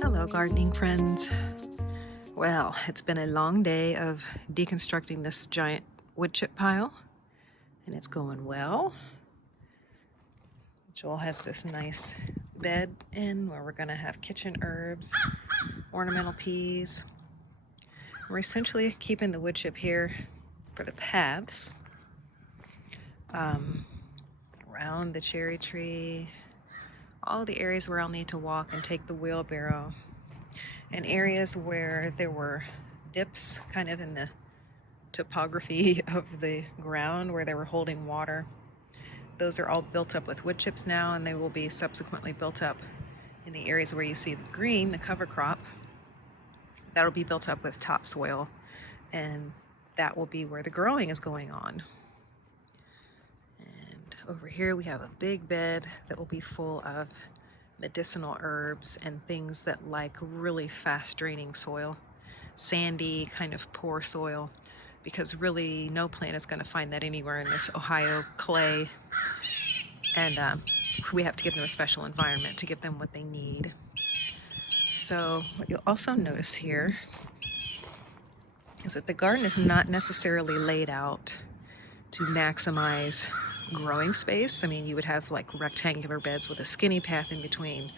Hello, gardening friends. Well, it's been a long day of deconstructing this giant wood chip pile, and it's going well. Joel has this nice bed in where we're going to have kitchen herbs, ornamental peas. We're essentially keeping the wood chip here for the paths around the cherry tree, all the areas where I'll need to walk and take the wheelbarrow, and areas where there were dips kind of in the topography of the ground where they were holding water. Those are all built up with wood chips now, and they will be subsequently built up in the areas where you see the green, the cover crop. That'll be built up with topsoil, and that will be where the growing is going on. And over here we have a big bed that will be full of medicinal herbs and things that like really fast draining soil, sandy kind of poor soil, because really no plant is going to find that anywhere in this Ohio clay, and we have to give them a special environment to give them what they need. So what you'll also notice here is that the garden is not necessarily laid out to maximize growing space. I mean, you would have like rectangular beds with a skinny path in between.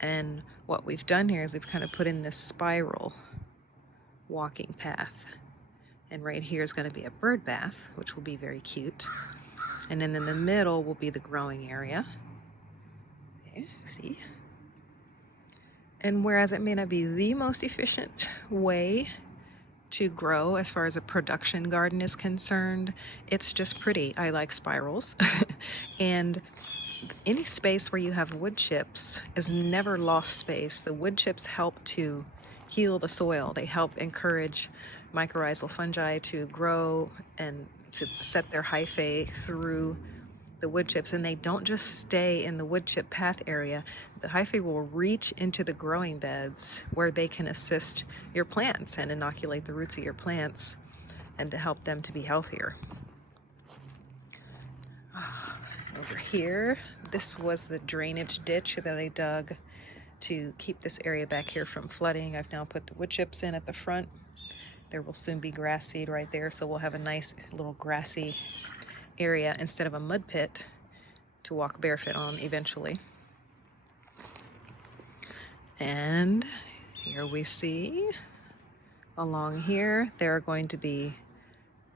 And what we've done here is we've kind of put in this spiral walking path. And right here is going to be a bird bath, which will be very cute. And then in the middle will be the growing area. Okay, see? And whereas it may not be the most efficient way to grow as far as a production garden is concerned, it's just pretty. I like spirals. And any space where you have wood chips is never lost space. The wood chips help to heal the soil. They help encourage mycorrhizal fungi to grow and to set their hyphae through the wood chips, and they don't just stay in the wood chip path area. The hyphae will reach into the growing beds where they can assist your plants and inoculate the roots of your plants and to help them to be healthier. Over here, this was the drainage ditch that I dug to keep this area back here from flooding. I've now put the wood chips in at the front. There will soon be grass seed right there, so we'll have a nice little grassy area instead of a mud pit to walk barefoot on eventually. And here we see along here there are going to be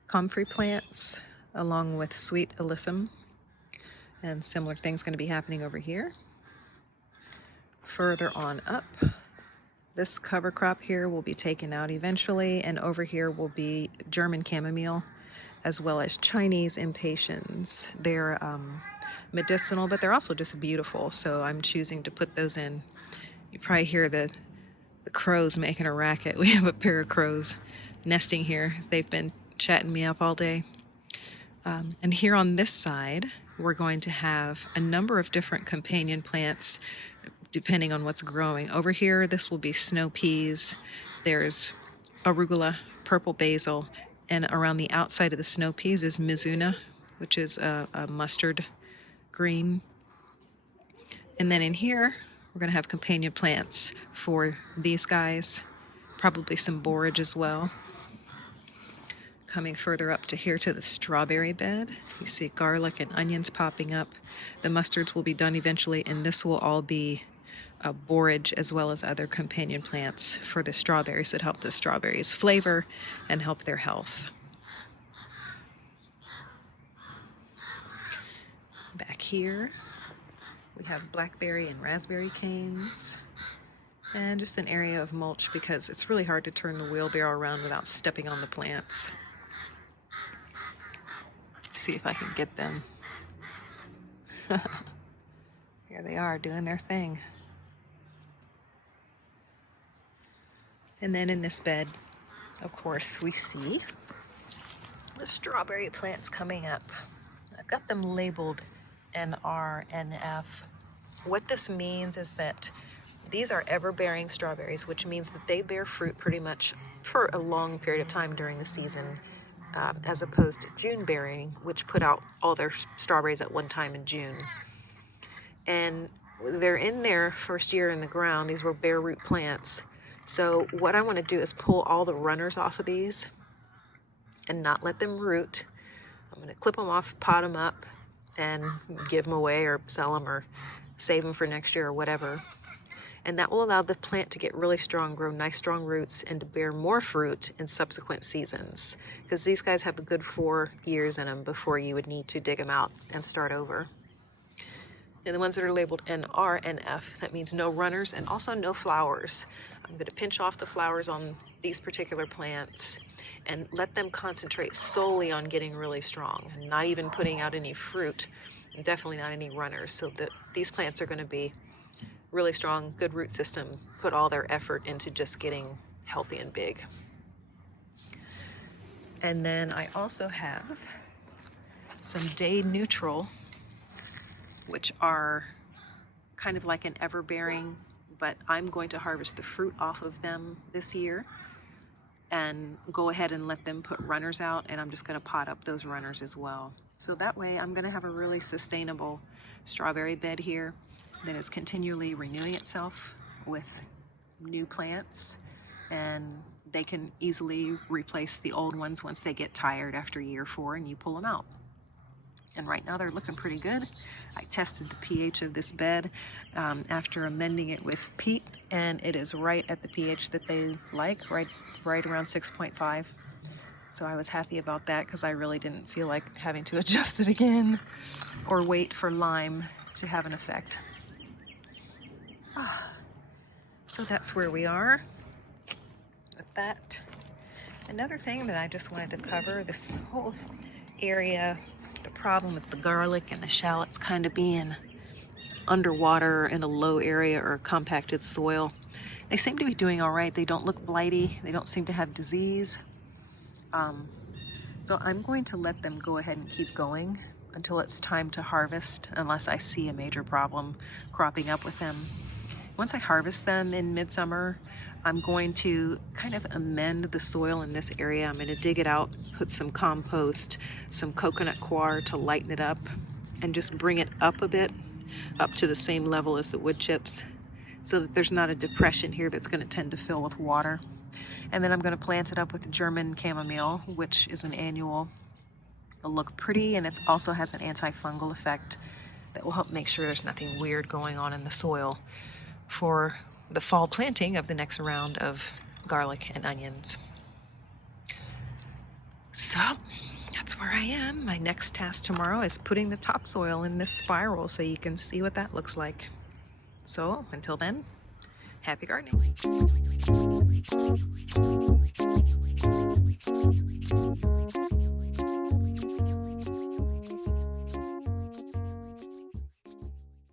comfrey plants along with sweet alyssum, and similar things going to be happening over here. Further on up, this cover crop here will be taken out eventually, and over here will be German chamomile as well as Chinese impatiens. They're medicinal, but they're also just beautiful, so I'm choosing to put those in. You probably hear the crows making a racket. We have a pair of crows nesting here. They've been chatting me up all day. And here on this side, we're going to have a number of different companion plants depending on what's growing. Over here, this will be snow peas. There's arugula, purple basil, and around the outside of the snow peas is mizuna, which is a mustard green. And then in here, we're going to have companion plants for these guys, probably some borage as well. Coming further up to here to the strawberry bed, you see garlic and onions popping up. The mustards will be done eventually, and this will all be borage as well as other companion plants for the strawberries that help the strawberries flavor and help their health. Back here we have blackberry and raspberry canes, and just an area of mulch because it's really hard to turn the wheelbarrow around without stepping on the plants. Let's see if I can get them. Here they are doing their thing. And then in this bed, of course, we see the strawberry plants coming up. I've got them labeled NR, NF. What this means is that these are ever-bearing strawberries, which means that they bear fruit pretty much for a long period of time during the season. as opposed to June bearing, which put out all their strawberries at one time in June. And they're in their first year in the ground. These were bare root plants. So what I want to do is pull all the runners off of these and not let them root. I'm going to clip them off, pot them up, and give them away or sell them or save them for next year or whatever. And that will allow the plant to get really strong, grow nice strong roots, and to bear more fruit in subsequent seasons. Because these guys have a good 4 years in them before you would need to dig them out and start over. And the ones that are labeled NR and F, that means no runners and also no flowers. I'm going to pinch off the flowers on these particular plants and let them concentrate solely on getting really strong and not even putting out any fruit and definitely not any runners. So that these plants are going to be really strong, good root system, put all their effort into just getting healthy and big. And then I also have some day neutral, which are kind of like an everbearing, but I'm going to harvest the fruit off of them this year and go ahead and let them put runners out, and I'm just going to pot up those runners as well. So that way I'm going to have a really sustainable strawberry bed here that is continually renewing itself with new plants, and they can easily replace the old ones once they get tired after year 4 and you pull them out. And right now they're looking pretty good. I tested the pH of this bed after amending it with peat, and it is right at the pH that they like, right around 6.5. So I was happy about that because I really didn't feel like having to adjust it again or wait for lime to have an effect. So that's where we are with that. Another thing that I just wanted to cover, this whole area, the problem with the garlic and the shallots kind of being underwater in a low area or compacted soil. They seem to be doing all right. They don't look blighty. They don't seem to have disease. So I'm going to let them go ahead and keep going until it's time to harvest, unless I see a major problem cropping up with them. Once I harvest them in midsummer, I'm going to kind of amend the soil in this area. I'm going to dig it out, put some compost, some coconut coir to lighten it up, and just bring it up a bit, up to the same level as the wood chips, so that there's not a depression here that's going to tend to fill with water. And then I'm going to plant it up with German chamomile, which is an annual. It'll look pretty, and it also has an antifungal effect that will help make sure there's nothing weird going on in the soil for the fall planting of the next round of garlic and onions. So that's where I am. My next task tomorrow is putting the topsoil in this spiral so you can see what that looks like. So until then, happy gardening.